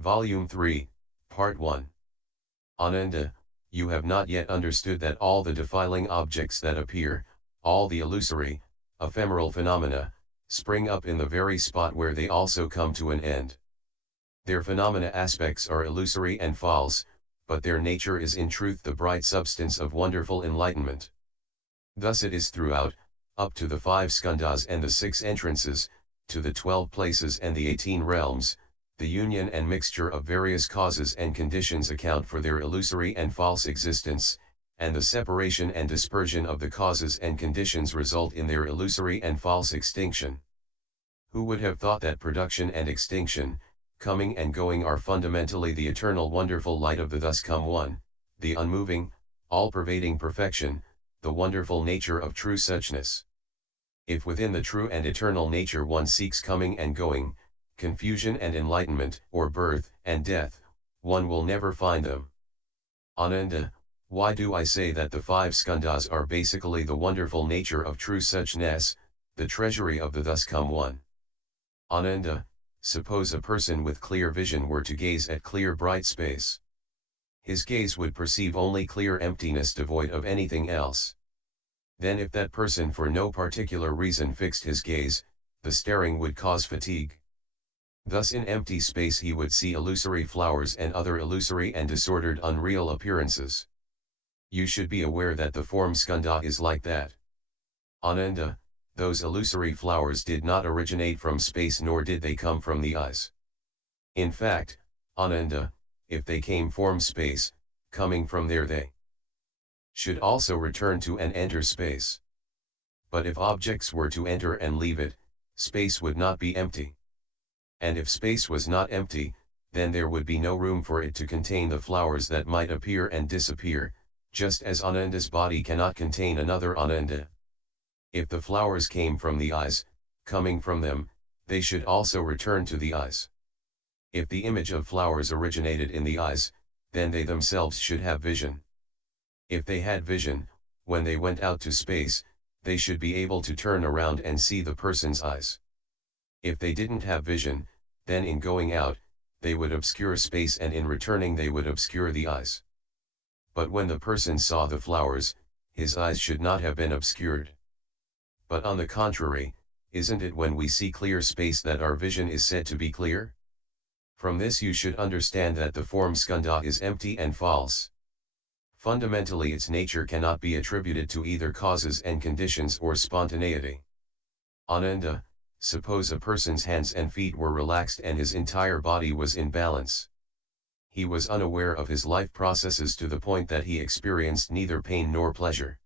Volume 3, Part 1. Ananda, you have not yet understood that all the defiling objects that appear, all the illusory, ephemeral phenomena, spring up in the very spot where they also come to an end. Their phenomena aspects are illusory and false, but their nature is in truth the bright substance of wonderful enlightenment. Thus it is throughout, up to the 5 skandhas and the 6 entrances, to the 12 places and the 18 realms, the union and mixture of various causes and conditions account for their illusory and false existence, and the separation and dispersion of the causes and conditions result in their illusory and false extinction. Who would have thought that production and extinction, coming and going are fundamentally the eternal wonderful light of the thus come one, the unmoving, all-pervading perfection, the wonderful nature of true suchness. If within the true and eternal nature one seeks coming and going, confusion and enlightenment, or birth and death, one will never find them. Ananda, why do I say that the 5 skandhas are basically the wonderful nature of true suchness, the treasury of the thus come one? Ananda, suppose a person with clear vision were to gaze at clear bright space. His gaze would perceive only clear emptiness devoid of anything else. Then if that person for no particular reason fixed his gaze, the staring would cause fatigue. Thus in empty space he would see illusory flowers and other illusory and disordered unreal appearances. You should be aware that the form skandha is like that. Ananda, those illusory flowers did not originate from space nor did they come from the eyes. In fact, Ananda, if they came from space, coming from there they should also return to and enter space. But if objects were to enter and leave it, space would not be empty. And if space was not empty, then there would be no room for it to contain the flowers that might appear and disappear, just as Ananda's body cannot contain another Ananda. If the flowers came from the eyes, coming from them, they should also return to the eyes. If the image of flowers originated in the eyes, then they themselves should have vision. If they had vision, when they went out to space, they should be able to turn around and see the person's eyes. If they didn't have vision, then in going out, they would obscure space and in returning they would obscure the eyes. But when the person saw the flowers, his eyes should not have been obscured. But on the contrary, isn't it when we see clear space that our vision is said to be clear? From this you should understand that the form skandha is empty and false. Fundamentally its nature cannot be attributed to either causes and conditions or spontaneity. Ananda, suppose a person's hands and feet were relaxed and his entire body was in balance. He was unaware of his life processes to the point that he experienced neither pain nor pleasure.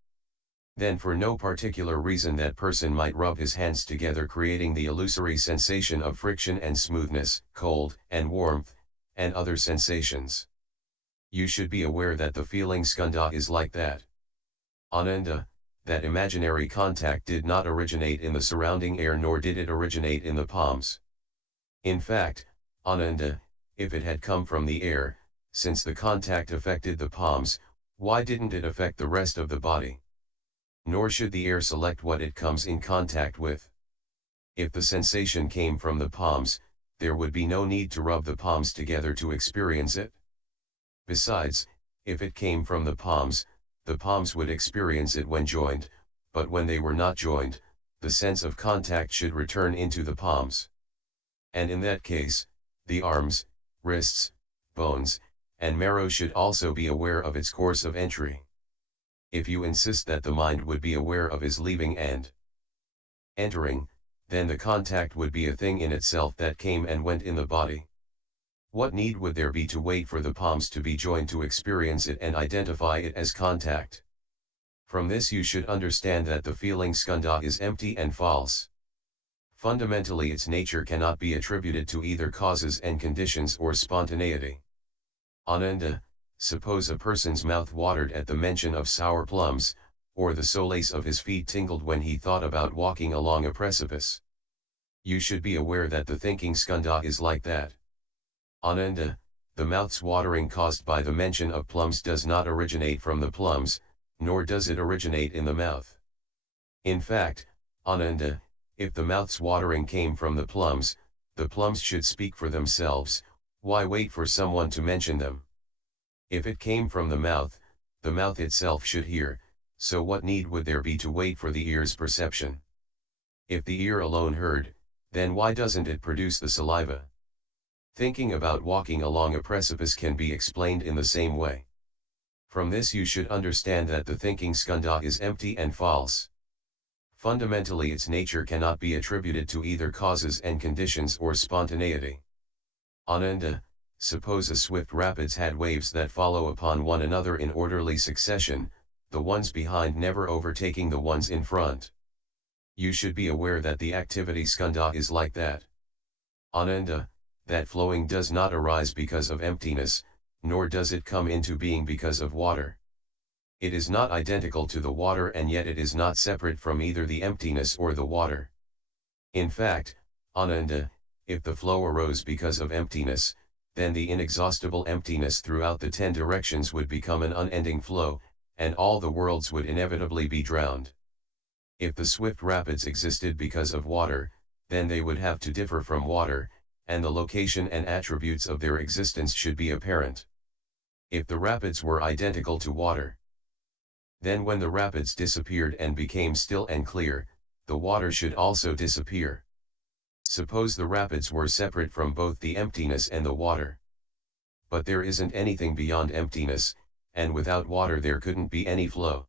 Then for no particular reason that person might rub his hands together, creating the illusory sensation of friction and smoothness, cold and warmth, and other sensations. You should be aware that the feeling skandha is like that. Ananda, that imaginary contact did not originate in the surrounding air nor did it originate in the palms. In fact, Ananda, if it had come from the air, since the contact affected the palms, why didn't it affect the rest of the body? Nor should the air select what it comes in contact with. If the sensation came from the palms, there would be no need to rub the palms together to experience it. Besides, if it came from the palms would experience it when joined, but when they were not joined, the sense of contact should return into the palms. And in that case, the arms, wrists, bones, and marrow should also be aware of its course of entry. If you insist that the mind would be aware of his leaving and entering, then the contact would be a thing in itself that came and went in the body. What need would there be to wait for the palms to be joined to experience it and identify it as contact? From this you should understand that the feeling skandha is empty and false. Fundamentally its nature cannot be attributed to either causes and conditions or spontaneity. Ananda, suppose a person's mouth watered at the mention of sour plums, or the soles of his feet tingled when he thought about walking along a precipice. You should be aware that the thinking skandha is like that. Ananda, the mouth's watering caused by the mention of plums does not originate from the plums, nor does it originate in the mouth. In fact, Ananda, if the mouth's watering came from the plums should speak for themselves, Why wait for someone to mention them? If it came from the mouth itself should hear, so what need would there be to wait for the ear's perception? If the ear alone heard, then why doesn't it produce the saliva? Thinking about walking along a precipice can be explained in the same way. From this you should understand that the thinking skandha is empty and false. Fundamentally its nature cannot be attributed to either causes and conditions or spontaneity. Ananda, suppose a swift rapids had waves that follow upon one another in orderly succession, the ones behind never overtaking the ones in front. You should be aware that the activity skandha is like that. Ananda, that flowing does not arise because of emptiness, nor does it come into being because of water. It is not identical to the water and yet it is not separate from either the emptiness or the water. In fact, Ananda, if the flow arose because of emptiness, then the inexhaustible emptiness throughout the 10 directions would become an unending flow, and all the worlds would inevitably be drowned. If the swift rapids existed because of water, then they would have to differ from water, and the location and attributes of their existence should be apparent. If the rapids were identical to water, then when the rapids disappeared and became still and clear, the water should also disappear. Suppose the rapids were separate from both the emptiness and the water. But there isn't anything beyond emptiness, and without water there couldn't be any flow.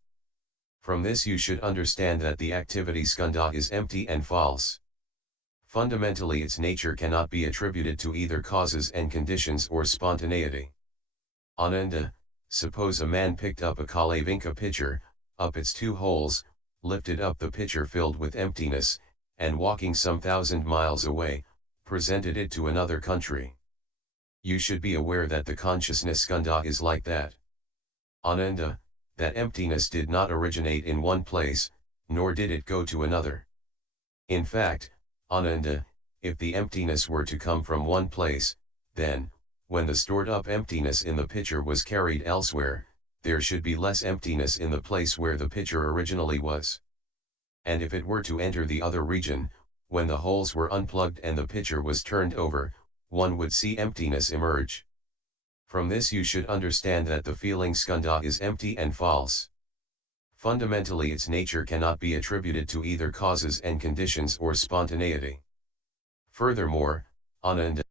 From this you should understand that the activity skandha is empty and false. Fundamentally its nature cannot be attributed to either causes and conditions or spontaneity. Ananda, suppose a man picked up a Kalavinka pitcher, up its 2 holes, lifted up the pitcher filled with emptiness, and walking some 1,000 miles away, presented it to another country. You should be aware that the consciousness skandha is like that. Ananda, that emptiness did not originate in one place, nor did it go to another. In fact, Ananda, if the emptiness were to come from one place, then, when the stored up emptiness in the pitcher was carried elsewhere, there should be less emptiness in the place where the pitcher originally was. And if it were to enter the other region, when the holes were unplugged and the pitcher was turned over, one would see emptiness emerge. From this you should understand that the feeling skandha is empty and false. Fundamentally its nature cannot be attributed to either causes and conditions or spontaneity. Furthermore, Ananda,